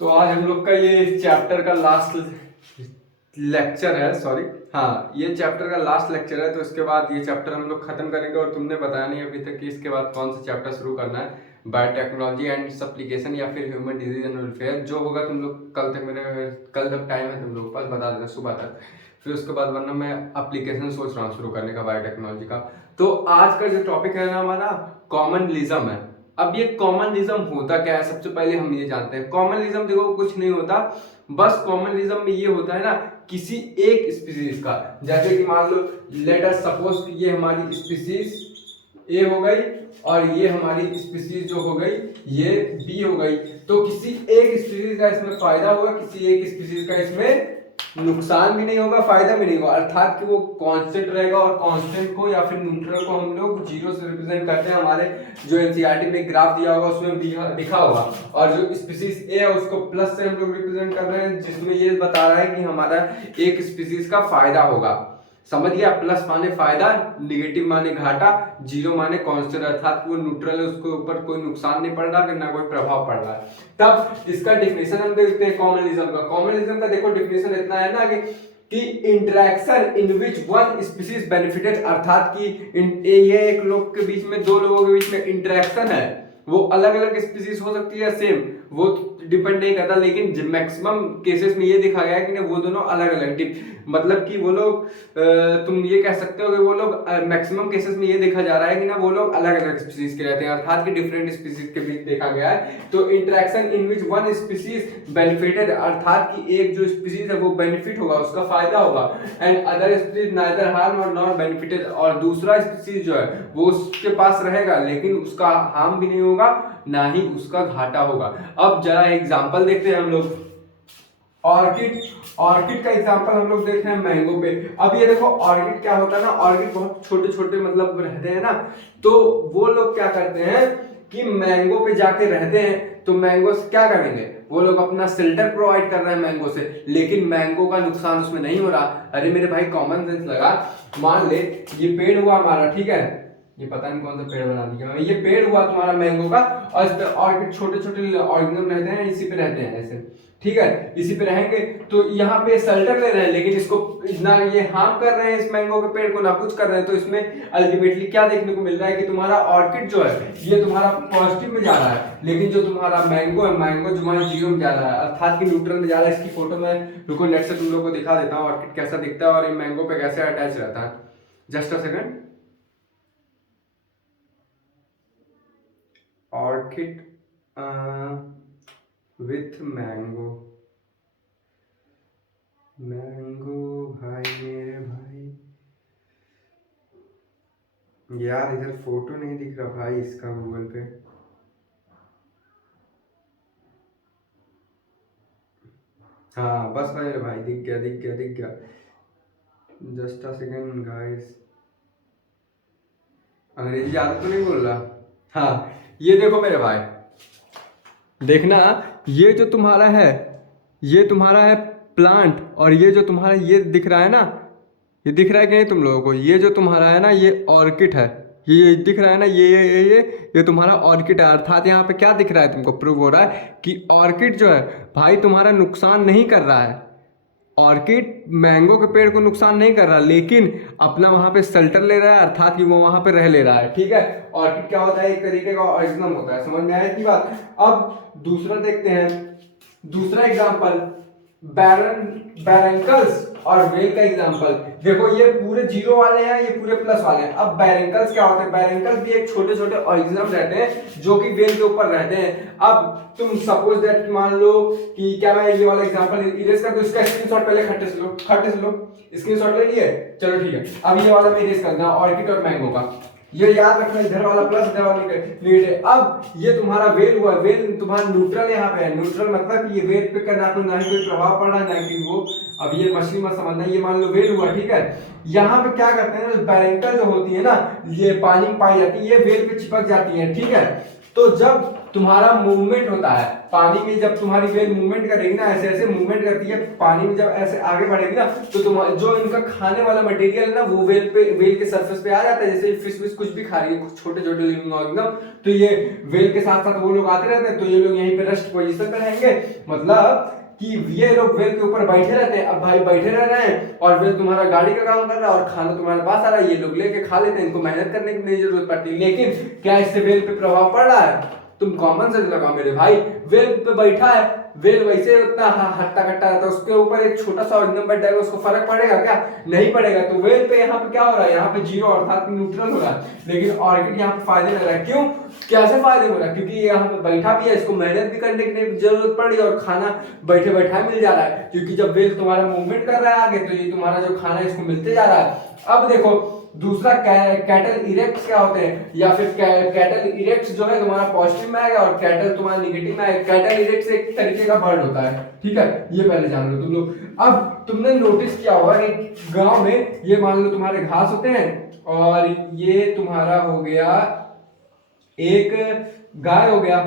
तो आज हम लोग का ये चैप्टर का लास्ट लेक्चर है, सॉरी, हाँ ये चैप्टर का लास्ट लेक्चर है। तो इसके बाद ये चैप्टर हम लोग खत्म करेंगे। और तुमने बताया नहीं अभी तक कि इसके बाद कौन सा चैप्टर शुरू करना है, बायोटेक्नोलॉजी एंड इट्स एप्लीकेशन या फिर ह्यूमन डिजीज एंड वेलफेयर। जो होगा तुम लोग कल तक टाइम है तुम लोग पास, बता देना सुबह तक। फिर उसके बाद वरना मैं एप्लीकेशन सोच रहा हूँ शुरू करने का बायोटेक्नोलॉजी का। तो आज का जो टॉपिक है ना हमारा कॉमनलिज्म है। अब ये कॉमनलिज्म होता क्या है, सबसे पहले हम ये जानते हैं। कॉमनलिज्म देखो कुछ नहीं होता, बस कॉमनलिज्म में ये होता है ना किसी एक स्पीसीज का, जैसे कि मान लो लेट अस सपोज कि ये हमारी स्पीसीज ए हो गई और ये हमारी स्पीसीज जो हो गई ये बी हो गई। तो किसी एक स्पीसीज का इसमें फायदा होगा, किसी एक स्पीसीज का इसमें नुकसान भी नहीं होगा, फायदा भी नहीं होगा। अर्थात कि वो कांस्टेंट रहेगा और कांस्टेंट को या फिर न्यूट्रल को हम लोग जीरो से रिप्रेजेंट करते हैं। हमारे जो एनसीईआरटी में ग्राफ दिया होगा उसमें दिखा होगा। और जो स्पीसीज ए है उसको प्लस से हम लोग रिप्रेजेंट कर रहे हैं, जिसमें ये बता रहा है कि हमारा एक स्पीसीज का फायदा होगा। समझ गया? प्लस माने फायदा, निगेटिव माने घाटा, जीरो माने कांस्टेंट, अर्थात वो न्यूट्रल है, उसके ऊपर कोई नुकसान नहीं पड़ रहा, ना कोई प्रभाव पड़ रहा है। तब इसका डिफिनेशन हम देखते हैं कॉमनलिज्म का। कॉमनलिज्म का देखो डिफिनेशन इतना है ना कि interaction in which one species benefited, अर्थात कि ये एक लोग के बीच में, दो लोगों के बीच में इंटरेक्शन है, वो अलग अलग स्पीसीज हो सकती है सेम, वो डिपेंड नहीं करता। लेकिन मैक्सिमम केसेस में ये देखा गया है कि वो दोनों अलग अलग, मतलब कि वो लोग तुम ये कह सकते हो कि वो लोग मैक्सिमम केसेस में ये देखा जा रहा है कि ना वो लोग अलग अलग स्पीसीज के रहते हैं, अर्थात कि डिफरेंट स्पीसीज के बीच देखा गया है। तो interaction in which one species benefited, अर्थात कि एक जो स्पीसीज है वो बेनिफिट होगा, उसका फायदा होगा, and other species neither harm और नॉट बेनिफिटेड, और दूसरा स्पीसीज जो है वो उसके पास रहेगा लेकिन उसका हार्म भी नहीं होगा ना ही उसका घाटा होगा। अब जरा एग्जांपल देखते हैं हम लोग। ऑर्किड का एग्जांपल हम लोग देख रहे हैं मैंगो पे। अब ये देखो ऑर्किड क्या होता है ना, ऑर्किड बहुत छोटे छोटे मतलब रहते हैं ना, तो वो लोग क्या करते हैं कि मैंगो पे जाके रहते हैं। तो मैंगो से क्या करेंगे, वो लोग अपना शेल्टर प्रोवाइड कर रहे हैं मैंगो से, लेकिन मैंगो का नुकसान उसमें नहीं हो रहा। अरे मेरे भाई कॉमन सेंस लगा, मान ले ये पेड़ हुआ हमारा, ठीक है, ये पता नहीं कौन सा पेड़ बना दिया, ये पेड़ हुआ तुम्हारा मैंगो का, और इस पे ऑर्किड छोटे छोटे ऑर्गेनिज्म रहते हैं, इसी पे रहते हैं ऐसे, ठीक है, इसी पे रहेंगे। तो यहाँ पे शेल्टर ले रहे हैं लेकिन इसको ना ये हार्म कर रहे हैं, इस मैंगो के पेड़ को ना कुछ कर रहे हैं। तो इसमें अल्टीमेटली क्या देखने को मिल रहा है कि तुम्हारा ऑर्किड जो है ये तुम्हारा पॉजिटिव में जा रहा है, लेकिन जो तुम्हारा मैंगो है, मैंगो तुम्हारा जीरो में जा रहा है, अर्थात कि न्यूट्रल में जा रहा है। इसकी फोटो में रुको नेट से तुम लोग को दिखा देता हूँ ऑर्किड कैसा दिखता है और ये मैंगो पे कैसे अटैच रहता है। Just a second. Orchid with mango, mango भाई मेरे भाई, यार इधर फोटो नहीं दिख रहा भाई इसका गूगल पे। हाँ बस भाई भाई दिख गया दिख गया दिख गया। जस्ट अ सेकंड गाइस, अंग्रेजी ज्यादा तो नहीं बोल रहा। हाँ ये देखो मेरे भाई, देखना, ये जो तुम्हारा है ये तुम्हारा है प्लांट, और ये जो तुम्हारा ये दिख रहा है ना, ये दिख रहा है कि नहीं तुम लोगों को, ये जो तुम्हारा है ना ये ऑर्किड है, ये दिख रहा है ना, ये तुम्हारा ऑर्किड है। अर्थात यहाँ पे क्या दिख रहा है तुमको, प्रूव हो रहा है कि ऑर्किड जो है भाई तुम्हारा नुकसान नहीं कर रहा है। ऑर्किड मैंगो के पेड़ को नुकसान नहीं कर रहा, लेकिन अपना वहां पे शेल्टर ले रहा है, अर्थात कि वो वहां पे रह ले रहा है, ठीक है। ऑर्किड क्या होता है, एक तरीके का ऑर्गेनिज्म होता है, समझ में आया की बात। अब दूसरा देखते हैं, दूसरा एग्जांपल बैरेंकल्स और वेल का एग्जांपल। देखो ये पूरे जीरो वाले हैं, ये पूरे प्लस वाले हैं। अब बैरेंकल्स क्या होते हैं, बैरेंकल्स भी एक छोटे छोटे ऑर्गेनिज्म रहते हैं जो कि वेल के ऊपर रहते हैं। अब तुम सपोज दैट मान लो कि क्या, मैं ये वाला एग्जांपल इरेज कर दूं, इसका स्क्रीनशॉट पहले खट्टे से लो, स्क्रीनशॉट ले लिए, चलो ठीक है। अब ये वाला मैं इरेज करना ऑर्किड और मैंगो का, ये याद रखना, इधर वाला प्लस इधर वाला नेगेटिव है। अब ये तुम्हारा वेल हुआ, वेल तुम्हारा न्यूट्रल यहाँ पे है, न्यूट्रल मतलब कि ये वेल पे का ना ही कोई प्रभाव पड़ रहा है ना कि वो, अब ये मछली मत समझना, ये मान लो वेल हुआ, ठीक है। यहाँ पे क्या करते हैं, बैरेंकल जो होती है ना, ये पानी में पाई जाती है, ये वेल पे चिपक जाती है, ठीक है। तो जब तुम्हारा मूवमेंट होता है पानी में, जब तुम्हारी वेल मूवमेंट करेगी ना, ऐसे ऐसे मूवमेंट करती है पानी में, जब ऐसे आगे बढ़ेगी ना, तो तुम जो इनका खाने वाला मटेरियल है ना वो वेल के सरफेस पे आ जाता है। जैसे फिश विश कुछ भी खा रही है, छोटे छोटे लिविंग ऑर्गेनिज्म, तो ये वेल के साथ साथ वो लोग आते रहते हैं, तो ये लोग यहीं पे रेस्ट पोजीशन पे रहेंगे, मतलब कि ये लोग वेल के ऊपर बैठे रहते हैं। अब भाई बैठे रह रहे हैं और वेल तुम्हारा गाड़ी का काम कर रहा है और खाना तुम्हारे पास आ रहा है, ये लोग लेके खा लेते हैं, इनको मेहनत करने की नहीं जरूरत पड़ती। लेकिन क्या इससे वेल पे प्रभाव पड़ रहा है? तुम कॉमन सेंस लगाओ मेरे भाई, वेल पे बैठा है, वेल वैसे उतना हट्टा कट्टा रहता है, उसके ऊपर एक छोटा सा ऑर्गेनिज्म बैठ जाएगा, उसको फर्क पड़ेगा क्या? नहीं पड़ेगा। तो वेल पे यहाँ पे क्या हो रहा है? यहाँ पे जीरो अर्थात न्यूट्रल हो रहा है, लेकिन ऑर्किड यहाँ पे फायदे लग रहा है। क्यों? कैसे फायदे हो रहा है? क्योंकि ये यहाँ पे बैठा भी है, इसको मेहनत भी करने की जरूरत पड़ रही है और खाना बैठे बैठा मिल जा रहा है, क्योंकि जब वेल तुम्हारा मूवमेंट कर रहा है आगे, तो ये तुम्हारा जो खाना है इसको मिलते जा रहा है। अब देखो दूसरा कैटल इरेक्ट्स क्या होते हैं, या फिर कैटल इरेक्ट्स जो है तुम्हारा पॉजिटिव में आएगा और कैटल तुम्हारा नेगेटिव में आएगा। कैटल इरेक्ट्स एक तरीके का बर्ड होता है, ठीक है, ये पहले जान लो तुम लोग। अब तुमने नोटिस किया होगा कि गांव में ये मान लो तुम्हारे घास होते हैं और ये तुम्हारा हो गया एक गाय हो गया,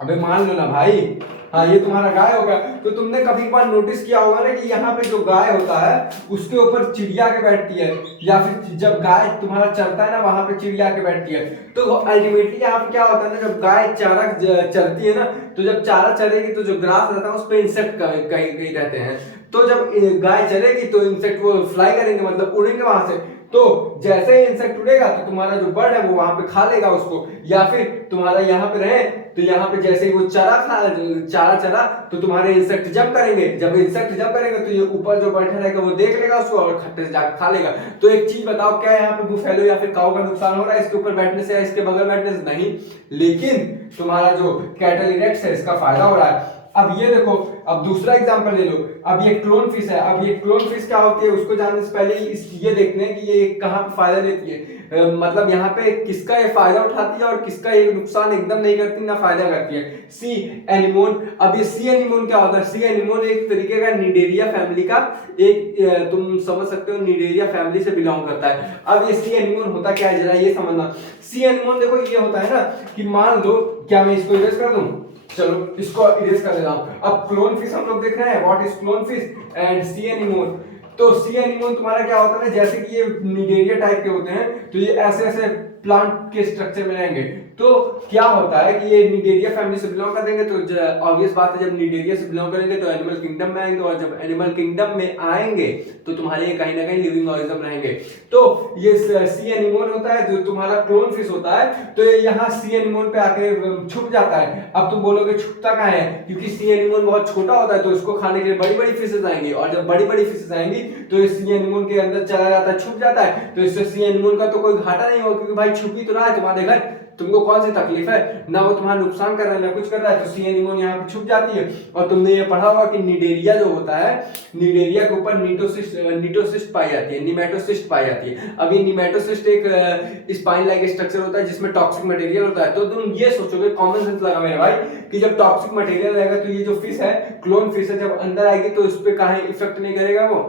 अबे मान लो ना भाई, हाँ ये तुम्हारा गाय होगा। तो तुमने कभी एक बार नोटिस किया होगा ना कि यहाँ पे जो गाय होता है उसके ऊपर चिड़िया के बैठती है, या फिर जब गाय तुम्हारा चरता है ना वहां पे चिड़िया के बैठती है। तो अल्टीमेटली यहाँ पे क्या होता है ना, जब गाय चारा चरती है ना, तो जब चारा चरेगी तो जो ग्रास रहता है उस पर इंसेक्ट कहीं कहीं रहते हैं, तो जब गाय चलेगी तो इंसेक्ट वो फ्लाई करेंगे, मतलब उड़ेंगे वहां से। तो जैसे ही इंसेक्ट उड़ेगा तो तुम्हारा जो बर्ड है वो वहां पे खा लेगा उसको, या फिर तुम्हारा यहाँ पे रहे तो यहाँ पे जैसे ही वो चारा चरा तो तुम्हारे इंसेक्ट जंप करेंगे, जब इंसेक्ट जंप करेंगे तो ये ऊपर जो बैठा रहेगा वो देख लेगा उसको और खट्टे से जाकर खा लेगा। तो एक चीज बताओ, क्या यहाँ पे बुफेलो या फिर काऊ का नुकसान हो रहा है इसके ऊपर बैठने से या इसके बगल बैठने से? नहीं, लेकिन तुम्हारा जो कैटल इरेक्ट्स है इसका फायदा हो रहा है। अब ये देखो, अब दूसरा एग्जांपल ले लो। अब ये क्लोन फिश है, अब ये क्लोन फिश क्या होती है उसको जानने से पहले ये देखते हैं कि ये कहाँ पे फायदा देती है, मतलब यहाँ पे किसका ये फायदा उठाती है और किसका ये नुकसान एकदम नहीं करती ना फायदा करती है। सी एनिमोन। अब ये सी एनिमोन क्या होता है? सी एनिमोन एक तरीके का निडेरिया फैमिली का एक तुम समझ सकते हो, निडेरिया फैमिली से बिलोंग करता है। अब ये सी एनिमोन होता क्या है जरा ये समझना। सी एनिमोन देखो ये होता है ना कि मान लो, क्या मैं इसको इरेज कर दूं? चलो इसको इरेज कर देता हूं। अब क्लोन फिश हम लोग देख रहे हैं, what is clown fish and C anemone. तो सी एनिमोन तुम्हारा क्या होता है, जैसे कि ये निडेरिया टाइप के होते हैं, तो ये ऐसे ऐसे प्लांट के स्ट्रक्चर में रहेंगे। तो क्या होता है कि ये निडेरिया फैमिली से बिलोंग करेंगे, तो ऑब्वियस बात है जब निडेरिया से बिलोंग करेंगे तो एनिमल किंगडम में आएंगे, और जब एनिमल किंगडम में आएंगे तो तुम्हारे कहीं ना कहीं लिविंग ऑर्गेनिज्म रहेंगे। तो ये सी एनिमोन होता है जो तुम्हारा क्लोन फिश होता है, तो ये यहाँ सी एनिमोन पे आके छुप जाता है। अब तुम बोलोगे छुपता कहाँ है? क्योंकि सी एनिमोन बहुत छोटा होता है, तो इसको खाने के लिए बड़ी बड़ी फिशेज आएंगी, और जब बड़ी बड़ी फिशेज आएंगी तो ये सी एनिमोन के अंदर चला जाता है, छुप जाता है। तो इससे सी एनिमोन का तो कोई घाटा नहीं होगा, क्योंकि भाई छुपी तो रहा है तुम्हारे घर, तुमको कौन सी तकलीफ है, ना वो तुम्हारा नुकसान कर रहा है ना कुछ कर रहा है। तो सी एनिमोन यहाँ पे छुप जाती है। और तुमने ये पढ़ा होगा कि निडेरिया जो होता है, निडेरिया के ऊपर निटोसिस्ट पाई जाती है, निमेटोसिस्ट पाई जाती है। अब ये निमेटोसिस्ट एक स्पाइन लाइक स्ट्रक्चर होता है जिसमें टॉक्सिक मटेरियल होता है। तो तुम ये सोचोगे, कॉमन सेंस लगा मेरे भाई, कि जब टॉक्सिक मटेरियल रहेगा तो ये जो फिश है, क्लोन फिश है, जब अंदर आएगी तो उस पर कहीं इफेक्ट नहीं करेगा वो।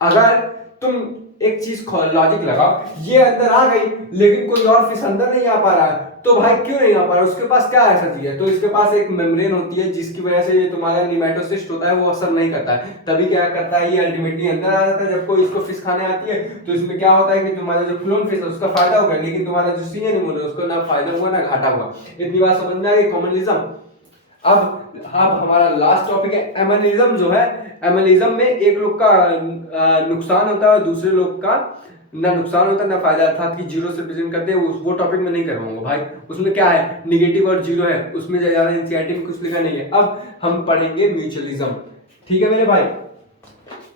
अगर तुम एक चीज लॉजिक लगाओ, ये अंदर आ गई लेकिन कोई और फिश अंदर नहीं आ पा रहा है, तो भाई क्यों नहीं आ पा रहा? उसके पास क्या ऐसा चीज है? तो इसके पास एक मेम्ब्रेन होती है जिसकी वजह से ये तुम्हारा निमेटोसिस्ट होता है वो असर नहीं करता है। तभी क्या करता है, ये अल्टीमेटली अंदर आ जाता है। जब कोई इसको फिश खाने आती है तो इसमें क्या होता है कि तुम्हारा जो क्लोन फिश है उसका फायदा होगा, लेकिन तुम्हारा जो सी एनिमल है उसको ना फायदा हुआ ना घाटा हुआ। इतनी बात समझ में आ गई, कॉमनलिज्म। अब हमारा लास्ट टॉपिक है एमनिज्म जो है। एमनिज्म में एक लोग का नुकसान होता है और दूसरे लोग का ना नुकसान होता है ना फायदा, अर्थात कि जीरो से प्रेजेंट करते हैं। वो टॉपिक में नहीं करवाऊंगा भाई, उसमें क्या है, निगेटिव और जीरो है, उसमें ज्यादा एनसीईआरटी में कुछ लिखा नहीं है। अब हम पढ़ेंगे म्यूचुअलिज्म, ठीक है मेरे भाई।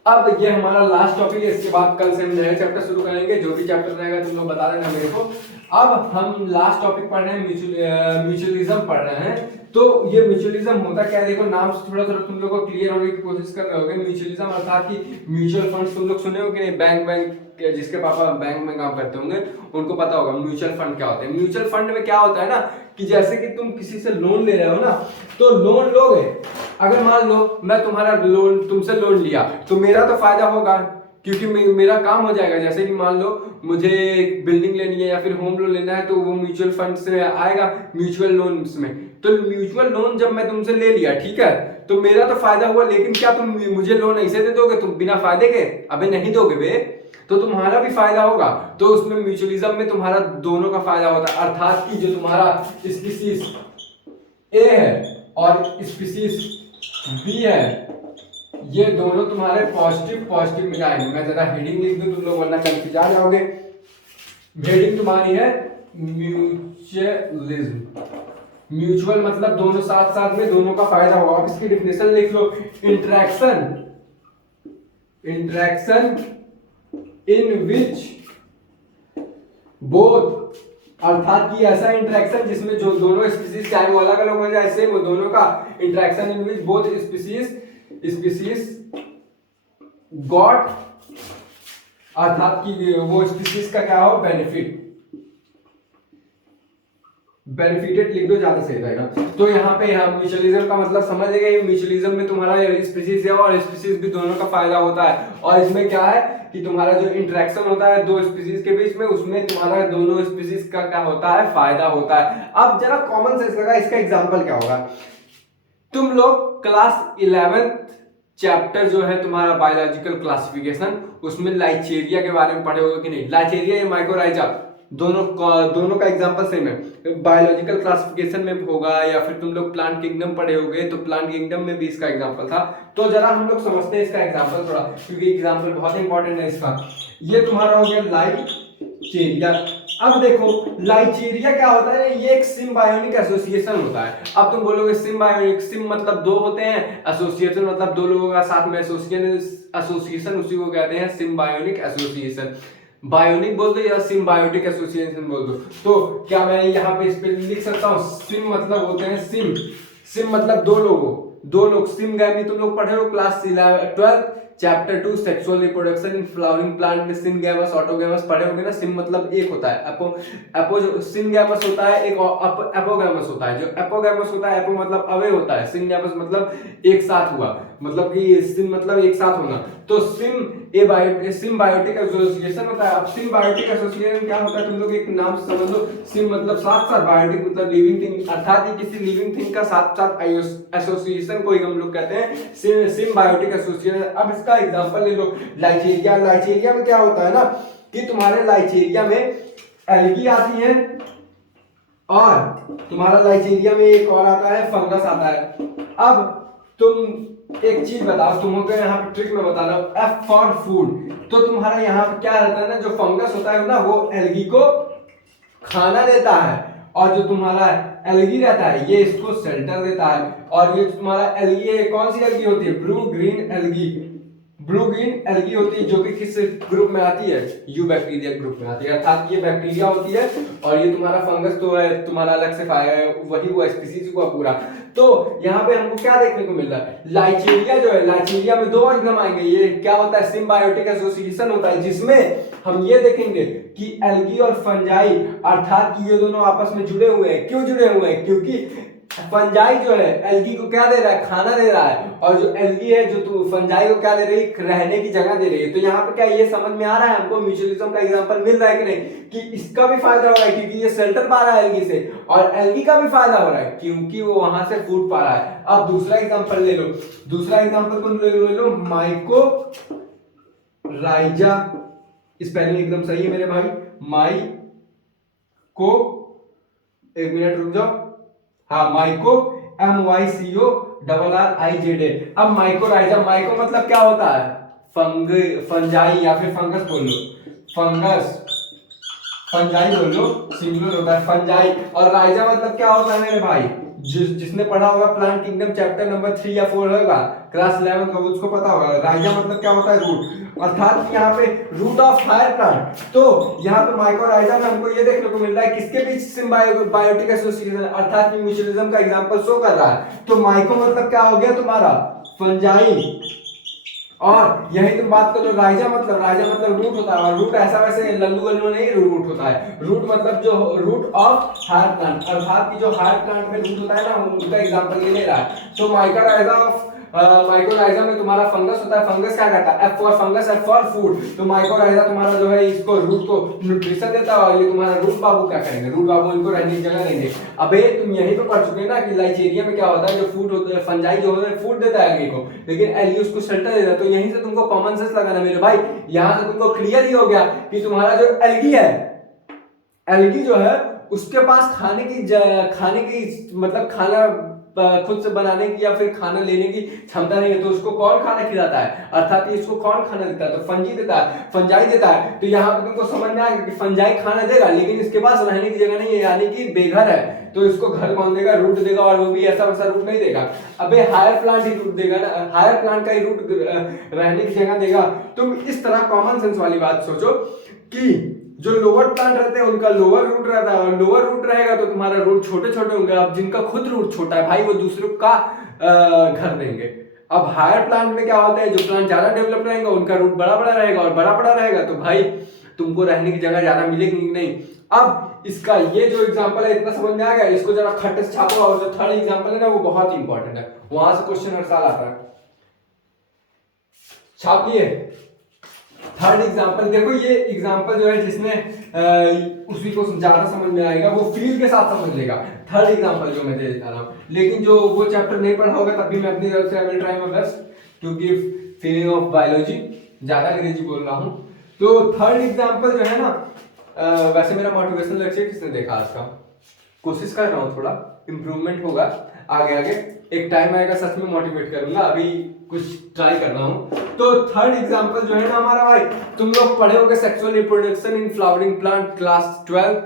अब ये हमारा लास्ट टॉपिक है, इसके बाद कल से हम नया चैप्टर शुरू करेंगे। जो भी चैप्टर रहेगा तुम लोग बता देना मेरे को। अब हम लास्ट टॉपिक पढ़ रहे हैं, म्यूचुअलिज्म पढ़ रहे हैं। तो ये म्यूचुअलिज्म होता क्या है, देखो नाम से थोड़ा थोड़ा तुम लोग को क्लियर होने की कोशिश कर रहे होगे। म्यूचुअलिज्म अर्थात कि म्यूचुअल फंड्स तुम लोग सुने हो कि नहीं, बैंक जिसके पापा बैंक में काम करते होंगे उनको पता होगा म्यूचुअल फंड क्या होते हैं। म्यूचुअल फंड में क्या होता है ना कि जैसे कि तुम किसी से लोन ले रहे हो ना, तो लोन लोगे, अगर मान लो मैं तुम्हारा लोन तुमसे लोन लिया तो मेरा तो फायदा होगा, क्योंकि मेरा काम हो जाएगा। जैसे कि मान लो मुझे एक बिल्डिंग लेनी है या फिर होम लोन लेना है, तो वो म्यूचुअल फंड से आएगा, म्यूचुअल लोन में। तो म्यूचुअल लोन जब मैं तुमसे ले लिया, ठीक है, तो मेरा तो फायदा हुआ, लेकिन क्या तुम मुझे लोन ऐसे दे दोगे तुम बिना फायदे के? अबे नहीं दोगे बे, तो तुम्हारा भी फायदा होगा। तो उसमें म्यूचुअलिज्म में तुम्हारा दोनों का फायदा होता है, अर्थात कि जो तुम्हारा स्पीसीज ए है और स्पीसीज बी है, ये दोनों तुम्हारे पॉजिटिव पॉजिटिव में जाएंगे। मैं जरा हेडिंग लिख दूं तुम लोग वरना कंफ्यूज आ जाओगे। हेडिंग तुम्हारी है म्यूचुअलिज्म। म्यूचुअल मतलब दोनों साथ साथ में, दोनों का फायदा होगा। अब इसकी डिफिनेशन लिख लो, इंटरेक्शन इन विच बोथ, अर्थात कि ऐसा इंटरेक्शन जिसमें जो दोनों स्पीसीज, चाहे वो अलग अलग हो जाए सेम, वो दोनों का interaction in which both species got, अर्थात कि वो स्पीसीज का क्या हो, बेनिफिटेड लिख दो, ज्यादा सही रहेगा। तो यहाँ पे म्यूचुअलिज्म का मतलब समझ लेगा, ये म्यूचुअलिज्म में तुम्हारा स्पीसीज है और स्पीसीज भी दोनों का फायदा होता है। और इसमें क्या है कि तुम्हारा जो इंटरेक्शन होता है दो स्पीसीज के बीच में, उसमें तुम्हारा दोनों स्पीसीज का क्या होता है, फायदा होता है। अब जरा कॉमन सेंस लगा, इसका एग्जाम्पल क्या होगा। तुम लोग क्लास 11th चैप्टर जो है तुम्हारा बायोलॉजिकल क्लासिफिकेशन, उसमें लाइचेरिया के बारे में पढ़े होगे कि नहीं? लाइचेरिया या माइकोराइजा, दोनों का एग्जांपल सेम है। बायोलॉजिकल क्लासिफिकेशन में होगा, या फिर तुम लोग प्लांट किंगडम पढ़े होगे तो प्लांट किंगडम में भी इसका एग्जांपल था। तो जरा हम लोग समझते हैं इसका एग्जांपल थोड़ा, क्योंकि एग्जांपल बहुत इंपॉर्टेंट है इसका। ये तुम्हारा हो गया लाइचेरिया। अब देखो लाइचेरिया क्या होता है, ये एक सिम्बायोनिक एसोसिएशन होता है। अब तुम बोलोगे सिम्बायोनिक, सिम मतलब दो होते हैं, एसोसिएशन मतलब दो लोगों का साथ में एसोसिएशन, उसी को कहते हैं सिम्बायोनिक एसोसिएशन। बायोनिक बोल दो या सिम्बायोटिक एसोसिएशन बोल दो। तो क्या मैं यहाँ पे इस पे लिख सकता हूँ, सिम मतलब होते हैं सिम मतलब दो लोग। सिमगैमी तुम लोग पढ़े हो class 12 chapter 2 sexual reproduction in flowering plant में, सिनगैमस ऑटोगैमस पढ़े होगे ना। सिम मतलब एक होता है, एपो जो सिनगैमस होता है, एक एपोगैमस होता है। जो एपोगैमस होता है, एपो मतलब अवे होता है, सिनगैमस मतलब एक साथ हुआ, मतलब कि सिम मतलब एक साथ होना। तो सिम्बायोटिक एसोसिएशन होता है। अब सिम्बायोटिक एसोसिएशन क्या होता है, तुम लोग एक नाम से समझ लो, सिम मतलब साथ साथ, बायोटिक मतलब लिविंग थिंग, अर्थात ये किसी लिविंग थिंग का साथ साथ एसोसिएशन को ही हम लोग कहते हैं सिम्बायोटिक एसोसिएशन। अब इसका एग्जांपल ले लो, लाइचेरिया। लाइचेरिया में क्या होता है ना कि तुम्हारे लाइचेरिया में एल्गी आती है, और तुम्हारा लाइचेरिया में एक और आता है, फंगस आता है। अब तुम एक चीज बताओ, तुमको यहाँ पे ट्रिक में बता रहा हूँ, F फॉर फूड। तो तुम्हारा यहाँ पे क्या रहता है ना, जो फंगस होता है ना, वो एल्गी को खाना देता है, और जो तुम्हारा एल्गी रहता है ये इसको शेल्टर देता है। और ये तुम्हारा एल्गी कौन सी एल्गी होती है, ब्लू ग्रीन एल्गी होती है, जो कि किस ग्रुप में आती है, यू बैक्टीरिया ग्रुप में आती है। अर्थात ये बैक्टीरिया होती है, और ये तुम्हारा फंगस तो है तुम्हारा अलग से वही वो स्पीसीज हुआ पूरा। तो यहाँ पे हमको क्या देखने को मिल रहा है, लाइचेरिया जो है, लाइचेरिया में दो ऑर्गेनिज्म आएंगे। ये क्या होता है, सिम्बायोटिक एसोसिएशन होता है, जिसमें हम ये देखेंगे कि एल्गी और फंजाई, अर्थात कि ये दोनों आपस में जुड़े हुए हैं। क्यों जुड़े हुए हैं, क्योंकि फंजाई जो है एल्गी को क्या दे रहा है, खाना दे रहा है, और जो एल्गी है जो तू फंजाई को क्या दे रही है, रहने की जगह दे रही है। तो यहाँ पे क्या ये समझ में आ रहा है हमको, म्यूचुअलिज्म का एग्जांपल मिल रहा है कि नहीं, कि इसका भी फायदा हो रहा है क्योंकि ये शेल्टर पा रहा है एल्गी से, और एल्गी का भी फायदा हो रहा है क्योंकि वो वहां से फूड पा रहा है। अब दूसरा एग्जांपल ले लो, दूसरा एग्जांपल कौन ले लो, माइकोराइजा। स्पेलिंग एकदम सही है मेरे भाई, माइको, एक मिनट रुक जाओ, हाँ माइको, MYCORRIZA। अब माइकोराइजा, माइको मतलब क्या होता है, फंजाई या फिर फंगस बोल लो, फंजाई बोल लो, सिंगुलर होता है फंजाई। और राइजा मतलब क्या होता है मेरे भाई, जिसने पढ़ा होगा प्लांट किंगडम चैप्टर नंबर 3 या 4 होगा क्लास 11 का, उसको पता होगा राइजा मतलब क्या होता है, रूट, अर्थात यहाँ पे रूट ऑफ हायर प्लांट। तो यहाँ पे माइकोराइजा में हमको ये देखने को मिल रहा है किसके बीच सिम्बायोटिक एसोसिएशन, अर्थात म्यूचुअलिज्म का एग्जांपल शो कर रहा है। तो माइको मतलब क्या हो गया तुम्हारा, फंजाई, और यही तुम बात करो राइजा मतलब रूट होता है, और रूट ऐसा वैसे लल्लू गल्लू नहीं रूट होता है, रूट मतलब जो रूट ऑफ हायर प्लांट, अर्थात कि जो हायर प्लांट में रूट होता है ना, उनका एग्जांपल ये ले रहा है। तो माइकोराइजा ऑफ माइकोराइजा में तुम्हारा फंगस होता है। फंगस क्या करता है? F for fungus, F for food. तो माइकोराइजा तुम्हारा जो है इसको रूट को न्यूट्रिशन देता है और ये तुम्हारा रूट बाबू क्या करेंगे? रूट बाबू इनको रहने की जगह देंगे। अबे तुम यहीं पे पढ़ चुके ना कि लाइचेरिया में क्या होता है, जो फूड होता है, फंजाई जो होता है फूड देता है एल्गी को, लेकिन एल्गी उसको शेल्टर देता है। तो यहीं से तुमको कॉमन सेंस लगाना मेरे भाई। यहाँ से तुमको क्लियर ही हो गया कि तुम्हारा जो एल्गी है, एल्गी जो है उसके पास खाने की मतलब खाना खुद से बनाने की या फिर खाना लेने की क्षमता नहीं है। तो उसको कौन खाना खिलाता है? अर्थात इसको कौन खाना देता है? तो फंजी देता है, फंजाई देता है। तो यहाँ पे तुमको समझ में आ गया कि फंजाई खाना देगा लेकिन इसके पास रहने की जगह नहीं है, यानी कि बेघर है। तो इसको घर कौन देगा? रूट देगा, और वो भी ऐसा वैसा रूट नहीं देगा। अबे हायर प्लांट ही रूट देगा ना, हायर प्लांट का ही रूट रहने की जगह देगा। तुम इस तरह कॉमन सेंस वाली बात सोचो कि जो लोअर प्लांट रहते हैं उनका लोअर रूट रहता है, और लोअर रूट रहेगा तो तुम्हारा रूट छोटे छोटे होंगे। अब जिनका खुद रूट छोटा है भाई वो दूसरों का घर देंगे। अब हायर प्लांट में क्या होता है, जो प्लांट ज्यादा डेवलप रहेगा उनका रूट बड़ा बड़ा रहेगा, और बड़ा बड़ा रहेगा तो भाई तुमको रहने की जगह ज्यादा मिलेगी नहीं। अब इसका ये जो एग्जांपल है इतना समझ में आ गया, इसको जरा खट से छापो। और जो थर्ड एग्जांपल है ना वो बहुत इंपॉर्टेंट है, वहां से क्वेश्चन हर साल आता है। छाप लिए? थर्ड एग्जांपल देखो, ये एग्जांपल जो है जिसमें उसी को ज्यादा समझ में आएगा वो फील के साथ समझ लेगा। थर्ड एग्जांपल जो मैं दे देता रहा हूँ, लेकिन जो वो चैप्टर नहीं पढ़ा होगा तब भी मैं अपनी तरफ से I will try my best to give feeling of biology. ज्यादा अंग्रेजी बोल रहा हूँ। तो थर्ड एग्जांपल जो है ना, वैसे मेरा मोटिवेशनल लेक्चर किसने देखा आज का? कोशिश कर रहा हूँ, थोड़ा इंप्रूवमेंट होगा आगे आगे। एक टाइम आएगा सच में मोटिवेट करूंगा, अभी कुछ ट्राई कर रहा हूँ। तो थर्ड एग्जांपल जो है ना हमारा भाई, तुम लोग पढ़े होगे sexual reproduction in flowering plant class 12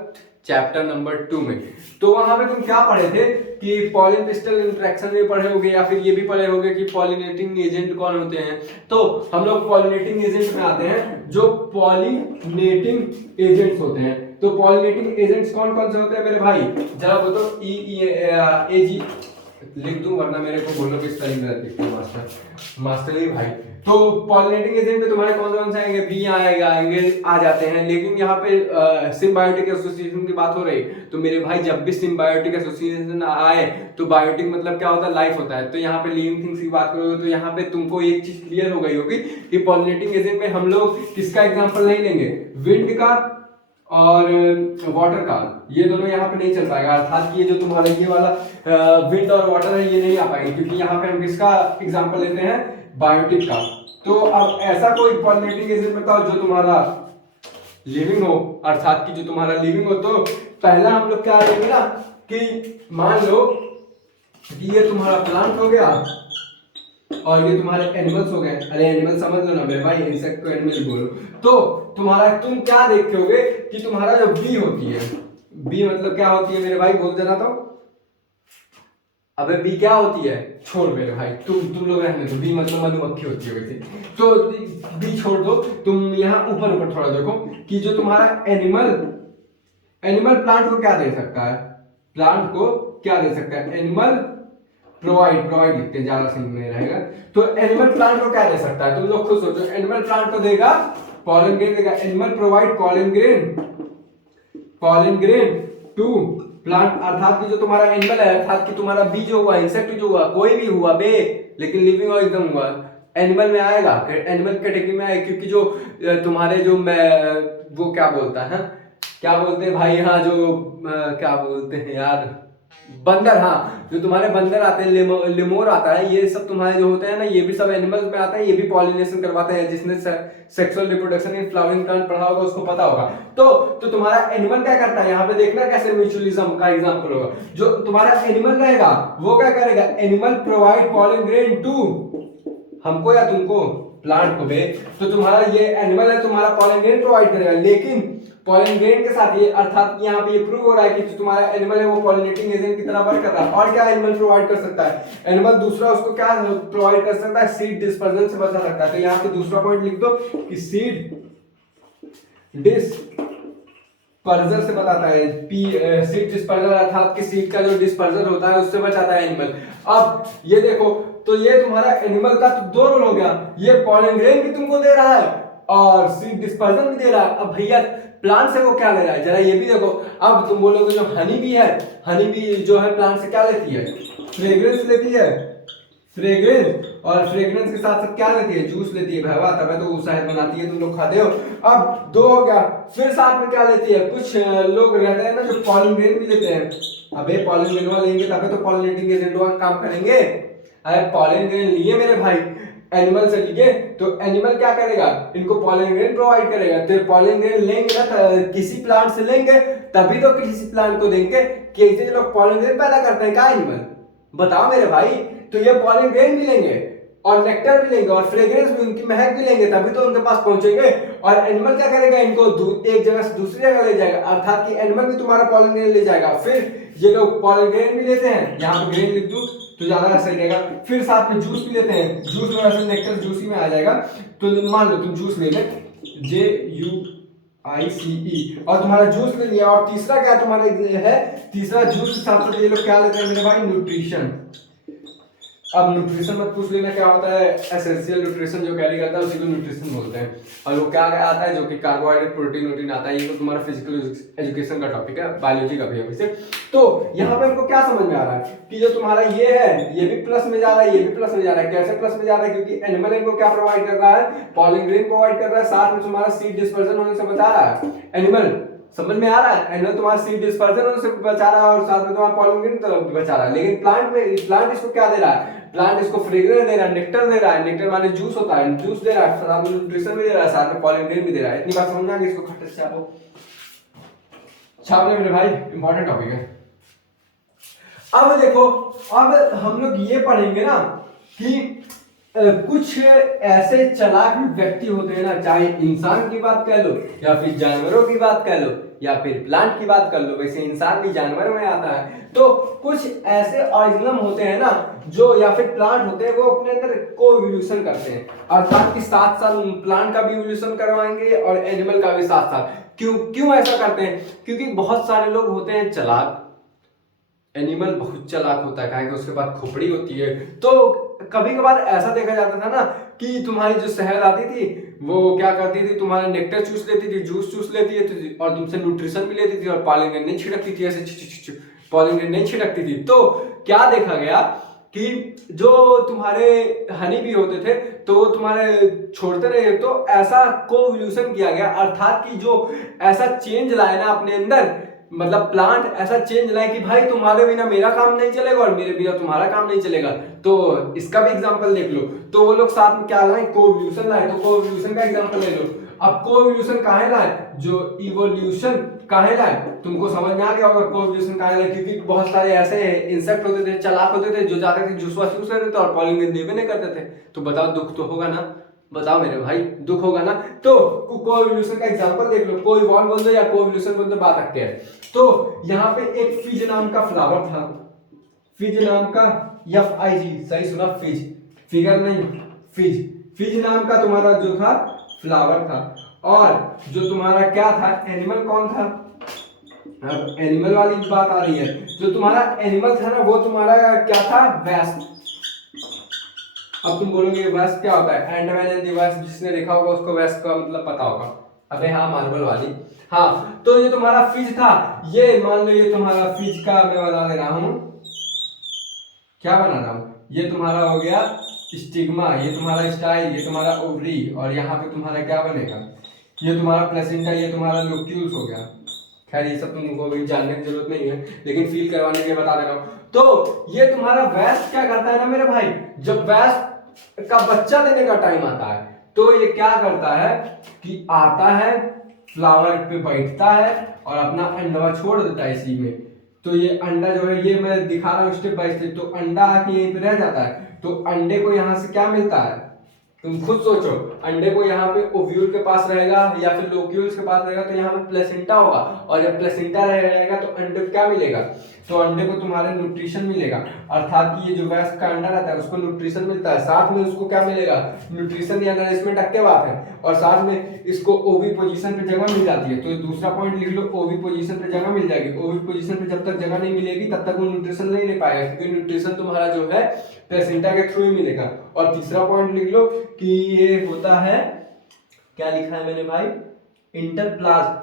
chapter number 2 में। तो वहां पे तुम क्या पढ़े थे कि पॉलिन पिस्टल इंटरेक्शन में पढ़े होगे, या फिर ये भी पढ़े होगे कि पॉलिनेटिंग एजेंट कौन होते हैं। तो हम लोग पॉलिनेटिंग एजेंट में आते हैं, जो पॉलिनेटिंग एजेंट्स होते हैं। तो पॉलिनेटिंग एजेंट्स कौन कौन से होते हैं मेरे भाई? जरा बताओ। ए जी लिख दूं वरना मेरे को बोलो कि स्पेलिंग गलत लिखते हैं मास्टर ही भाई। तो पॉलिनेटिंग एजेंट में तुम्हारे कौन कौन से आएंगे? बी आएंगे आ जाते हैं। लेकिन यहाँ पे सिम्बायोटिक एसोसिएशन की बात हो रही, तो मेरे भाई जब भी सिम्बायोटिक एसोसिएशन आए तो बायोटिक मतलब क्या होता है? लाइफ होता है। तो यहाँ पे लिविंग थिंग्स की बात करोगे तो यहाँ पे तुमको एक चीज क्लियर हो गई होगी कि पॉलिनेटिंग एजेंट में हम लोग किसका एग्जाम्पल नहीं लेंगे? विंड का और वाटर का, ये दोनों यहाँ पे नहीं चल पाएगा। अर्थात ये जो तुम्हारा ये वाला विंड और वाटर है ये नहीं आ पाएंगे, क्योंकि यहाँ पे हम किसका एग्जांपल लेते हैं? बायोटिक का। तो अब ऐसा कोई पॉलिनेटिंग एजेंट बताओ जो तुम्हारा लिविंग हो, अर्थात कि जो तुम्हारा लिविंग हो। तो पहला हम लोग क्या लेंगे ना कि मान लो कि ये तुम्हारा प्लांट हो गया और ये तुम्हारे एनिमल्स हो गए। अरे एनिमल समझ लो ना मेरे भाई, इंसेक्ट को एनिमल बोलो। तो तुम्हारा तुम क्या देखोगे कि तुम्हारा जो बी होती है, बी मतलब क्या होती है मेरे भाई? बोल देना तो। अबे बी क्या होती है? छोड़ मेरे भाई, तुम लोग रहने दो। बी मतलब मधुमक्खी होती है वैसे। तो बी छोड़ दो, तुम यहाँ ऊपर ऊपर थोड़ा देखो कि जो तुम्हारा एनिमल प्लांट को क्या दे सकता है? प्लांट को क्या दे सकता है? एनिमल प्रोवाइड लिखते हैं, ज्यादा सही नहीं रहेगा। तो एनिमल प्लांट को क्या दे सकता है? तुम लोग खुद सोचो। एनिमल प्लांट को देगा पॉलन ग्रेन देगा। Animal provide pollen grain to plant, अर्थात कि जो तुम्हारा एनिमल है, अर्थात कि तुम्हारा बी जो हुआ, इंसेक्ट जो हुआ, कोई भी हुआ बे, लेकिन लिविंग ऑर्गेनिज्म हुआ, एनिमल में आएगा, एनिमल कैटेगरी में आएगा। क्योंकि जो तुम्हारे जो वो क्या बोलता है, क्या बोलते हैं भाई यहाँ जो क्या बोलते हैं यार, बंदर। हाँ, जो तुम्हारे बंदर आते हैं, लिमोर आता है, ये सब तुम्हारे जो होते हैं ना, ये भी सब एनिमल्स में आता है। ये भी पॉलिनेशन करवाते हैं। जिसने sexual reproduction in flowering plant पढ़ा होगा उसको पता होगा। तो तुम्हारा एनिमल क्या करता है? यहाँ पे देखना कैसे म्यूचुअलिज्म का एग्जांपल होगा। जो तुम्हारा एनिमल रहेगा वो क्या करेगा? Animal provide pollen grain to हमको या तुमको, प्लांट को बे। तो तुम्हारा ये एनिमल है, तुम्हारा पॉलन ग्रेन प्रोवाइड करेगा। लेकिन पॉलन ग्रेन के साथ ये, अर्थात यहाँ पे ये प्रूव हो रहा है कि जो तुम्हारा एनिमल है वो पॉलिनेटिंग एजेंट की तरह वर्क कर रहा है। और क्या एनिमल प्रोवाइड कर सकता है? एनिमल दूसरा उसको क्या प्रोवाइड कर सकता है? सीड डिस्पर्जन से बचा सकता है। तो यहाँ पे दूसरा पॉइंट लिख दो कि सीड डिस्पर्जन से बताता है। सीड डिस्पर्जन अर्थात कि सीड का जो डिस्पर्जन होता है उससे बचाता है एनिमल। अब ये देखो, तो ये तुम्हारा एनिमल का तो दो रोल हो गया। ये पॉलन ग्रेन भी तुमको दे रहा है और सीड डिस्पर्जन भी दे रहा है। अब भैया प्लांट से वो क्या ले रहा है? जरा ये भी देखो। अब तुम बोलोगे जो हनी बी है, हनी बी जो है प्लांट से क्या लेती है? फ्रेग्रेंस लेती है। फ्रेग्रेंस और फ्रेग्रेंस के साथ साथ क्या लेती है, जूस लेती है भैया, तब तो वो शहद बनाती है, तुम लोग खाते हो। अब दो हो गया, फिर साथ में क्या लेती है, कुछ लोग रहते हैं ना जो पॉलन ग्रेन भी लेते हैं। अबे पॉलन ग्रेन लेंगे तबे तो पॉलिनेटिंग एजेंट का काम करेंगे। अरे पॉलन ग्रेन लिए मेरे भाई एनिमल से लिए, तो एनिमल क्या करेगा, इनको पॉलन ग्रेन प्रोवाइड करेगा। तो पॉलन ग्रेन लेंगे ना किसी प्लांट से लेंगे, तभी तो किसी प्लांट को देंगे कि ऐसे लोग पॉलन ग्रेन पैदा करते हैं क्या एनिमल, बताओ मेरे भाई। तो ये पॉलन ग्रेन भी लेंगे और नेक्टर भी लेंगे और फ्रेग्रेंस भी, उनकी महक भी लेंगे, तभी तो उनके पास पहुंचेंगे। और एनिमल क्या करेगा, इनको एक जगह से दूसरी जगह ले जाएगा, अर्थात कि एनिमल भी तुम्हारा पॉलन ग्रेन ले जाएगा। फिर ये लोग पॉलन ग्रेन भी लेते हैं, यहाँ पे ग्रेन लिख दूं तो ज्यादा सही रहेगा। फिर साथ में जूस भी लेते हैं, जूस में वैसे नेक्टर जूस ही में आ जाएगा। तो मान लो तुम जूस ले ले, JUICE, और तुम्हारा जूस ले लिया। और तीसरा क्या तुम्हारा है, तीसरा जूस के साथ साथ ये लोग क्या लेते हैं मेरे भाई, न्यूट्रिशन। अब न्यूट्रिशन मत पूछ लेना क्या होता है, एसेंशियल न्यूट्रिशन जो कैरी करता है उसी को न्यूट्रिशन बोलते हैं। और वो क्या आता है, जो कि कार्बोहाइड्रेट, प्रोटीन, वोटीन आता है। ये तो तुम्हारा फिजिकल एजुकेशन का टॉपिक है, बायोलॉजी का भी है वैसे। तो यहाँ पे हमको क्या समझ में आ रहा है कि जो तुम्हारा ये है, ये भी प्लस में जा रहा है, ये भी प्लस में जा रहा है। कैसे प्लस में जा रहा है, क्योंकि एनिमल इनको क्या प्रोवाइड कर रहा है, पॉलन ग्रेन प्रोवाइड कर रहा है, साथ में तुम्हारा सीड डिस्पर्जन होने से बचा रहा है एनिमल। समझ में आ रहा है, एनिमल तुम्हारा सीड डिस्पर्जन होने से बचा रहा है और साथ में तुम्हारा पॉलन ग्रेन बचा रहा है। लेकिन प्लांट में, प्लांट इसको क्या दे रहा है, प्लांट इसको फ्रेग्रेंस दे रहा है, नेक्टर दे रहा है, नेक्टर माने जूस होता है, जूस दे रहा है, साथ में न्यूट्रिशन भी दे रहा है, साथ में पॉलन ग्रेन भी दे रहा है। इतनी बात समझना कि इसको खट्टे से छापो, छाप ले मेरे भाई, इंपॉर्टेंट टॉपिक है। अब देखो, अब हम लोग ये पढ़ेंगे ना कि कुछ ऐसे चालाक व्यक्ति होते हैं ना, चाहे इंसान की बात कह लो या फिर जानवरों की बात कह लो या फिर प्लांट की बात कर लो, वैसे इंसान भी जानवर में आता है। तो कुछ ऐसे ऑर्गेनिज्म होते हैं ना जो, या फिर प्लांट होते हैं, वो अपने अंदर को-इवोल्यूशन करते हैं, अर्थात कि साथ साथ प्लांट का भी इवोल्यूशन करवाएंगे और एनिमल का भी साथ साथ। क्यों ऐसा करते हैं, क्योंकि बहुत सारे लोग होते हैं चालाक, एनिमल बहुत चालाक होता है, कि उसके पास खोपड़ी होती है। तो कभी कभार ऐसा देखा जाता था ना कि तुम्हारी जो शहद आती थी वो क्या करती थी, तुम्हारा नेक्टर चूस लेती थी, जूस चूस लेती थी और तुमसे न्यूट्रिशन भी लेती थी और पॉलन ग्रेन नहीं छिड़कती थी, ऐसे पॉलन ग्रेन नहीं छिड़कती थी। तो क्या देखा गया कि जो तुम्हारे हनी भी होते थे तो वो तुम्हारे छोड़ते रहे, तो ऐसा को-इवोल्यूशन किया गया, अर्थात कि जो ऐसा चेंज लाए ना अपने अंदर, मतलब प्लांट ऐसा चेंज लाए कि भाई तुम्हारे बिना मेरा काम नहीं चलेगा और मेरे बिना तुम्हारा काम नहीं चलेगा। तो इसका भी एग्जांपल देख लो, तो वो लोग साथ में क्या लाए, को-इवोल्यूशन लाए। तो को-इवोल्यूशन का एग्जांपल ले लो। अब को-इवोल्यूशन काहे लाए, जो इवोल्यूशन काहे लाए, तुमको समझ में आ गया होगा को-इवोल्यूशन काहे लाए, क्योंकि बहुत सारे ऐसे इंसेक्ट होते थे, चालाक होते थे, जो जाते थे जूसवा चूस लेते थे और पॉलन ग्रेन देवे नहीं करते थे। तो बताओ दुख तो होगा ना, बताओ मेरे भाई, दुख होगा ना। तो को-इवोल्यूशन का एग्जांपल देख लो, को-इवॉल्व बोल दो या को-इवोल्यूशन बोल दो, बात रखते हैं। तो यहाँ पे एक फिज नाम का फ्लावर था, फिज नाम का, FIG, सही सुना, फिज, फिगर नहीं, फिज, फिज नाम का तुम्हारा जो था फ्लावर था। और जो तुम्हारा क्या था, एनिमल कौन था, अब एनिमल वाली बात आ रही है। जो तुम्हारा एनिमल था ना वो तुम्हारा क्या था, वेस्प। अब तुम बोलोगे वेस्प क्या होता है, एंटमैन एंड द वेस्प, जिसने देखा होगा उसको वेस्प का मतलब पता होगा। अबे हाँ, मार्बल वाली। हाँ, तो ये तुम्हारा फिज था, ये मान लो ये तुम्हारा फिज का मैं बता दे रहा हूं, क्या बना रहा हूं, ये तुम्हारा हो गया स्टिग्मा, ये तुम्हारा स्टाइल, ये तुम्हारा ओवरी, और यहाँ पे तुम्हारा क्या बनेगा, ये तुम्हारा प्लेसेंटा, ये तुम्हारा लोक्यूल्स हो गया। खैर ये सब तुमको भी जानने की जरूरत नहीं है, लेकिन फील करवाने के लिए बता दे रहा हूँ। तो ये तुम्हारा वेस्प क्या करता है ना मेरे भाई, जब वेस्प का बच्चा देने का टाइम आता है तो ये क्या करता है कि आता है, फ्लावर पे बैठता है और अपना अंडा छोड़ देता है इसी में। तो ये अंडा जो है, ये मैं दिखा रहा हूँ स्टेप बाय स्टेप। तो अंडा आके यहीं पे रह जाता है, तो अंडे को यहाँ से क्या मिलता है, तुम खुद सोचो, अंडे को यहाँ पे ओव्यूल के पास रहेगा या फिर लोक्यूल्स के पास रहेगा, तो यहाँ पे प्लेसेंटा होगा, और जब प्लेसेंटा रहेगा तो अंडे को क्या मिलेगा, तो अंडे को तुम्हारे न्यूट्रिशन मिलेगा, अर्थात कि ये जो वेस्प का अंडा रहता है उसको न्यूट्रिशन मिलता है, साथ में उसको क्या मिलेगा, न्यूट्रिशन या नरिशमेंट अक्के बात है, और साथ में इसको ओवी पोजीशन पे जगह मिल जाती है। तो दूसरा पॉइंट लिख लो, ओवी पोजीशन पे जगह मिल जाएगी। ओवी पोजीशन पे जब तक जगह नहीं मिलेगी तब तक वो न्यूट्रिशन नहीं ले पाएगा, क्योंकि न्यूट्रिशन तुम्हारा जो है प्लेसेंटा के थ्रू ही मिलेगा। और तीसरा पॉइंट लिख लो कि ये होता है, क्या लिखा है मैंने भाई, इंटरप्लाज्म,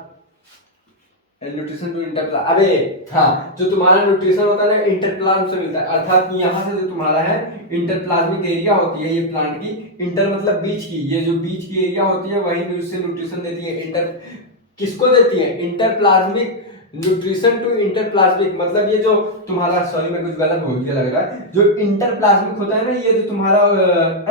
न्यूट्रिशन टू इंटरप्लाज्म, अबे हाँ, जो तुम्हारा न्यूट्रिशन होता है ना इंटरप्लाज्म से मिलता है, अर्थात कि यहाँ से जो तुम्हारा है इंटरप्लाज्मिक एरिया होती है ये प्लांट की, इंटर मतलब बीच की, ये जो बीच की एरिया होती है वही भी उससे न्यूट्रिशन देती है। इंटर किसको देती है? इंटरप्लाज्मिक न्यूट्रिशन टू इंटरप्लाज्मिक, मतलब ये जो तुम्हारा, सॉरी मैं कुछ गलत बोल दिया लग रहा है, जो इंटरप्लाज्मिक होता है ना, ये जो तुम्हारा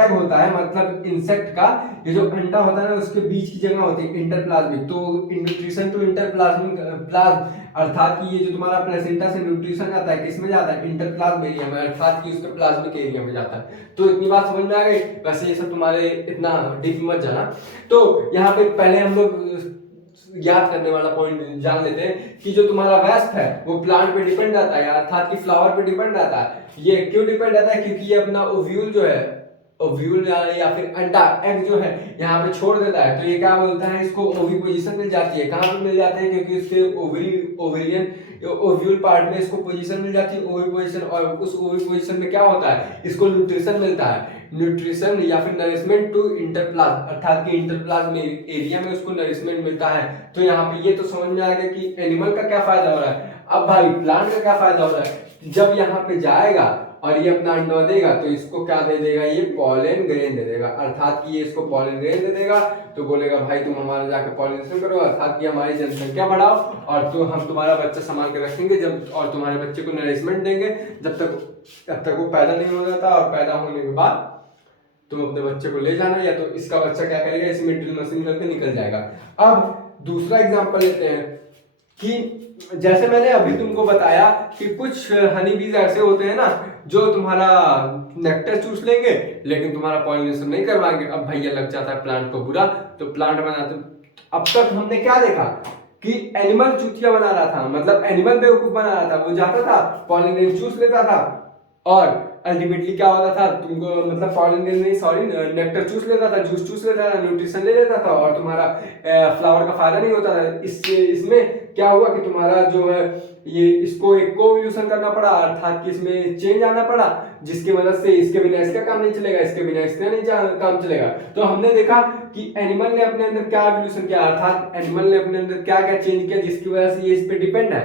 एग होता है, मतलब इंसेक्ट का ये जो अंडा होता है ना उसके बीच की जगह होती है इंटरप्लाज्मिक। तो न्यूट्रिशन टू इंटरप्लाज्मिक प्लाज्म, अर्थात कि ये जो तुम्हारा प्लेसेंटा से न्यूट्रिशन जाता है किसमें जाता है? इंटरप्लाज्म एरिया में, अर्थात कि उसके प्लाज्मिक एरिया में जाता है। तो इतनी बात समझ में आ गई। वैसे ये सब तुम्हारे इतना डीप मत जाना। तो यहाँ पे पहले हम लोग याद करने वाला पॉइंट जान लेते हैं कि जो तुम्हारा वेस्ट है वो प्लांट पे डिपेंड रहता है, अर्थात कि फ्लावर पे डिपेंड रहता है। ये क्यों डिपेंड रहता है? क्योंकि ये अपना ओव्यूल जो है, ओव्यूल या फिर अंडा एग जो है यहाँ पे छोड़ देता है, तो ये क्या बोलता है, इसको ओवी पोजीशन मिल जाती है। कहाँ पे मिल जाती है? क्योंकि इसके ओवेरियन ओव्यूल पार्ट में इसको पोजीशन मिल जाती है, ओवी पोजीशन, और उस ओवी पोजीशन में क्या होता है, इसको न्यूट्रिशन मिलता है। न्यूट्रिशन या फिर नरिशमेंट टू इंटरप्लाज्म, अर्थात कि इंटरप्लाज्म एरिया में उसको नरिशमेंट मिलता है। तो यहाँ पे ये तो समझ में आ गया कि एनिमल का क्या फायदा हो रहा है। अब भाई प्लांट का क्या फायदा हो रहा है? जब यहाँ पे जाएगा और ये अपना अंडा देगा तो इसको क्या दे देगा? ये पॉलन ग्रेन दे देगा, अर्थात कि ये इसको पॉलन ग्रेन दे देगा। तो बोलेगा भाई तुम हमारे जाके पॉलिनेशन करो, अर्थात कि हमारी जनसंख्या बढ़ाओ, और तो हम तुम्हारा बच्चा संभाल के रखेंगे जब, और तुम्हारे बच्चे को नरिशमेंट देंगे जब तक वो पैदा नहीं हो जाता, और पैदा होने के बाद तुम अपने बच्चे को ले जाना, या तो इसका बच्चा क्या करेगा, इसमें ड्रिल मशीन करके निकल जाएगा। अब दूसरा एग्जांपल लेते हैं कि जैसे मैंने अभी तुमको बताया कि कुछ हनी बीज ऐसे होते हैं ना जो तुम्हारा नेक्टर चूस लेंगे लेकिन तुम्हारा पॉलिनेशन नहीं करवाएंगे। अब भैया लग जाता है प्लांट को बुरा, तो प्लांट बनाते। अब तक हमने क्या देखा कि एनिमल चूतिया बना रहा था, मतलब एनिमल बेवकूफ बना रहा था, वो जाता था पॉलिनेशन चूस लेता था, और अल्टीमेटली क्या होता था तुमको, मतलब पॉलिनेशन नहीं सॉरी नेक्टर चूस लेता था, जूस चूस लेता था, न्यूट्रिशन ले लेता था, और तुम्हारा फ्लावर का फायदा नहीं होता था। इससे इसमें क्या हुआ कि तुम्हारा जो है ये इसको एक कोएवोल्यूशन करना पड़ा, अर्थात कि इसमें चेंज आना पड़ा, जिसकी मदद से इसके बिना इसका काम नहीं चलेगा, इसके बिना इसका नहीं काम चलेगा। तो हमने देखा कि एनिमल ने अपने अंदर क्या एवोल्यूशन किया, अर्थात एनिमल ने अपने अंदर क्या क्या चेंज किया जिसकी वजह से ये इस पे डिपेंड है।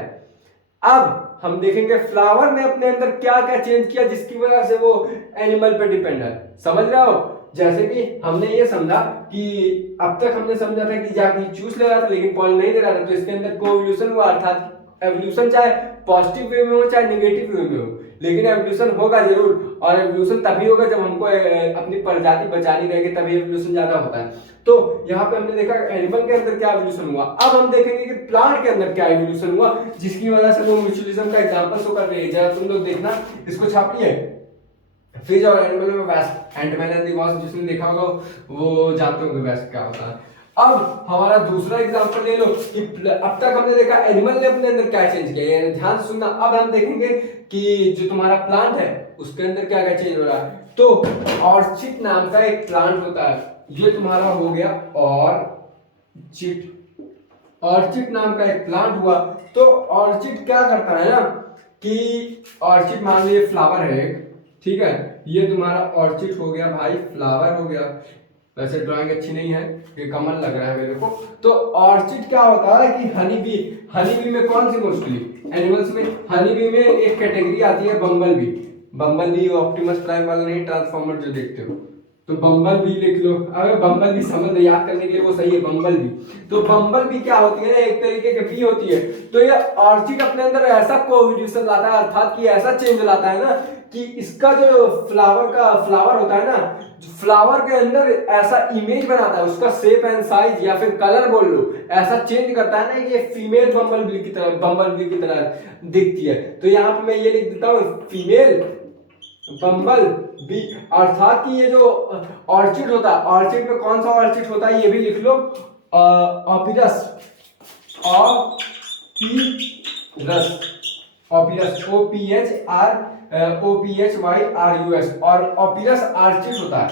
अब हम देखेंगे फ्लावर ने अपने अंदर क्या क्या चेंज किया जिसकी वजह से वो एनिमल पे डिपेंड है। समझ रहे हो? जैसे कि हमने ये समझा कि अब तक हमने समझा था कि जाके चूस ले रहा था लेकिन पॉलन नहीं दे रहा था, तो इसके अंदर कोएवोल्यूशन हुआ, अर्थात एवोल्यूशन चाहे पॉजिटिव वे में हो चाहे नेगेटिव वे में हो, लेकिन एवोल्यूशन होगा जरूर। और एवोल्यूशन तभी होगा जब हमको अपनी प्रजाति बचानी रहेगी, तभी एवोल्यूशन ज्यादा होता है। तो यहाँ पे हमने देखा एनिमल के अंदर क्या एवोल्यूशन हुआ। अब हम देखेंगे कि प्लांट के अंदर क्या एवोल्यूशन हुआ जिसकी वजह से वो म्यूचुअलिज्म का एग्जांपल शो कर रही है। जरा तुम लोग देखना, इसको छापिए। फिश और एनिमल में वेस्ट, एंटमैन एंड द वास्प, जिसने देखा होगा वो जानते होंगे वेस्ट क्या होता है। अब हमारा दूसरा एग्जांपल ले लो कि अब तक हमने देखा एनिमल ने अपने अंदर क्या चेंज किया, ये ध्यान से सुनना। अब हम देखेंगे कि जो तुम्हारा प्लांट है उसके अंदर क्या क्या चेंज हो रहा है। तो ऑर्चिड नाम का एक प्लांट होता है, ये तुम्हारा हो गया ऑर्चिड। ऑर्चिड नाम का एक प्लांट हुआ। तो ऑर्चिड क्या करता है ना कि ऑर्चिड मान लीजिए फ्लावर है एक, ठीक है, ये तुम्हारा ऑर्चिड हो गया भाई, फ्लावर हो गया। वैसे ड्राइंग अच्छी नहीं है, ये कमल लग रहा है मेरे को। तो ऑर्चिड क्या होता है कि हनी बी, हनी बी में कौन सी मोस्टली एनिमल्स में, हनी बी में एक कैटेगरी आती है बम्बल बी। बम्बल बी ऑप्टिमस प्राइम वाला नहीं, ट्रांसफॉर्मर जो देखते हो, तो बम्बल बी लिख लो। अगर बम्बल बी समझ याद करने के लिए वो सही है, बम्बल बी। तो बम्बल बी क्या होती है, एक तरीके की बी होती है। तो ये ऑर्चिड अपने अंदर ऐसा कोएवोल्यूशन लाता है, अर्थात कि ऐसा चेंज लाता है ना कि इसका जो फ्लावर होता है ना, फ्लावर के अंदर ऐसा इमेज बनाता है, उसका शेप एंड साइज या फिर कलर बोल लो, ऐसा चेंज करता है ना, ये फीमेल बम्बल बी की तरह दिखती है। तो यहाँ पे मैं ये लिख देता हूँ फीमेल बम्बल बी, अर्थात कि ये जो ऑर्चिड होता है, ऑर्चिड में कौन सा ऑर्चिड होता है ये भी लिख लो, ऑपिरस, ऑपिरस OPHYRUS, और ऑपिरस आर्चिड होता है।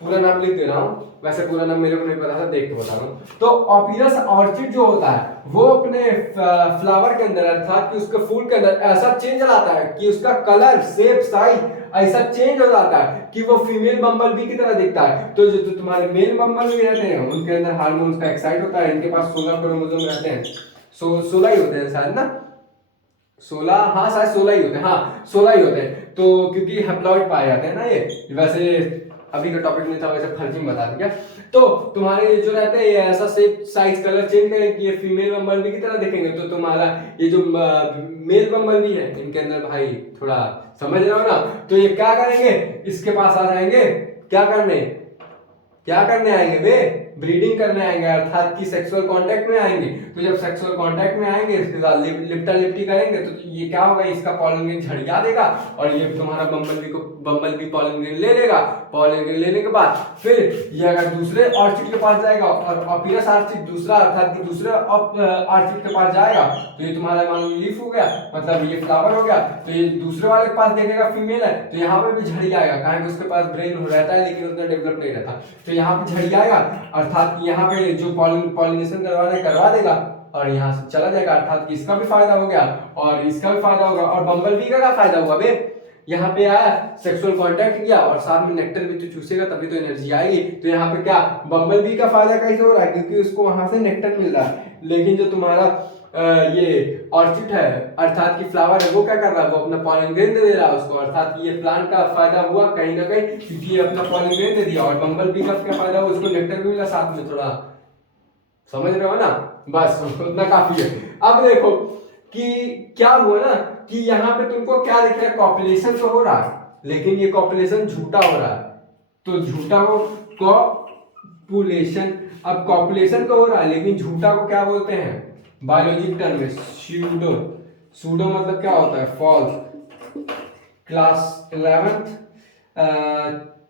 पूरा नाम लिख दे रहा हूँ, वैसे पूरा नाम मेरे को नहीं पता था, देख के बता रहा हूँ। तो ऑपिरस ऑर्चिड जो होता है वो अपने फ्लावर के अंदर, अर्थात कि उसके फूल के अंदर ऐसा चेंज लाता है कि उसका कलर शेप साइज ऐसा चेंज हो जाता है कि वो फीमेल बम्बल बी की तरह दिखता है। तो जो तुम्हारे मेल बम्बल बी रहते हैं उनके अंदर हार्मोन्स का एक्साइट होता है, इनके पास 16 क्रोमोसोम रहते हैं, 16 ही होते हैं शायद ना, 16, हाँ शायद 16 ही होते हैं, हाँ 16 ही होते हैं। तो क्योंकि हैप्लॉइड पाए जाते हैं ना ये, वैसे अभी का टॉपिक नहीं था, वैसे फर्जी में बता दिया। तो तुम्हारे जो रहते हैं ये ऐसा शेप साइज कलर चेंज करें कि ये फीमेल बम्बल बी की तरह दिखेंगे। तो तुम्हारा ये जो मेल बम्बल बी है इनके अंदर भाई थोड़ा समझ रहे हो ना, तो ये क्या करेंगे, इसके पास आ जाएंगे, क्या करने आएंगे वे, ब्रीडिंग करने आएंगे, अर्थात कि सेक्सुअल कांटेक्ट में आएंगे। तो जब सेक्सुअल कांटेक्ट में आएंगे इसके साथ लिपटा लिपटी करेंगे तो ये क्या होगा, इसका पॉलन ग्रेन झड़िया देगा और ये तुम्हारा बम्बल भी पॉलन ग्रेन ले लेगा। पॉलन ग्रेन लेने के बाद फिर ये अगर दूसरे ऑर्चिड के पास जाएगा और अपीरस ऑर्चिड दूसरा, अर्थात कि दूसरे ऑर्चिड के पास जाएगा तो ये तुम्हारा मान लो लीफ हो गया, मतलब ये फ्लावर हो गया। तो ये दूसरे वाले के पास देखेगा फीमेल है तो यहाँ पर भी झड़ी आएगा, कहा उसके पास ब्रेन रहता है लेकिन उतना डेवलप नहीं रहता। तो यहाँ पे झड़ी आएगा, अर्थात यहाँ पे जो पॉलिनेशन करवाना है करवा देगा और यहाँ से चला जाएगा, अर्थात कि इसका भी फायदा हो गया और इसका भी फायदा होगा। और बम्बल बी का क्या फायदा हुआ बे, यहाँ पे आया सेक्सुअल कांटेक्ट किया और साथ में नेक्टर भी तो चूसेगा तभी तो एनर्जी आएगी। तो यहाँ पे क्या बम्बल बी का फायदा कैसे हो रहा है, क्योंकि उसको वहां से नेक्टर मिल रहा है। लेकिन जो तुम्हारा ये ऑर्चिड है अर्थात कि फ्लावर है वो क्या कर रहा है, वो अपना पॉलन ग्रेन दे रहा है उसको, अर्थात ये प्लांट का फायदा हुआ कहीं ना कहीं क्योंकि ये अपना पॉलन ग्रेन दे दिया। और बम्बल बी का क्या फायदा हुआ, उसको नेक्टर भी मिला साथ में, थोड़ा समझ रहे हो ना, बस उतना काफी है। अब देखो कि क्या हुआ ना कि यहाँ पे तुमको क्या दिख रहा है, कॉपुलेशन तो हो रहा है लेकिन ये कॉपुलेशन झूठा हो रहा है। तो झूठा को कॉपुलेशन, अब कॉपुलेशन तो हो रहा है लेकिन झूठा को क्या बोलते हैं बायोलॉजिक टर्म में, सूडो। सूडो मतलब क्या होता है, false. Class 11th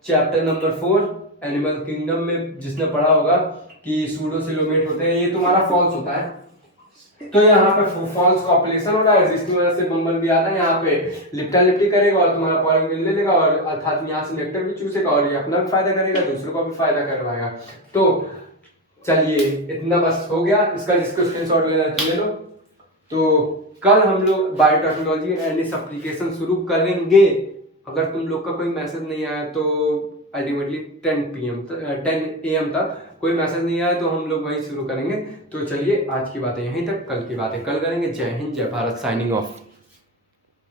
chapter number 4 animal kingdom में जिसने पढ़ा होगा कि सूडो सिलोमेट होते हैं, ये तुम्हारा फॉल्स होता है। तो यहाँ पे फॉल्स कॉपुलेशन हो रहा है जिसकी वजह से बम्बल भी आता है, यहाँ पे लिपटा लिपटी करेगा और तुम्हारा पॉलन ग्रेन ले लेगा और अर्थात यहाँ से नेक्टर भी चूसेगा और ये अपना भी फायदा करेगा, दूसरों का भी फायदा करवाएगा। तो चलिए इतना बस हो गया, इसका जिसको स्क्रीनशॉट लेना ले लो। तो कल हम लोग बायोटेक्नोलॉजी एंड इट्स एप्लीकेशन शुरू करेंगे। अगर तुम लोग का कोई मैसेज नहीं आया तो अल्टीमेटली 10 AM तक कोई मैसेज नहीं आया तो हम लोग वही शुरू करेंगे। तो चलिए आज की बातें यहीं तक, कल की बातें कल करेंगे। जय हिंद, जय भारत, साइनिंग ऑफ।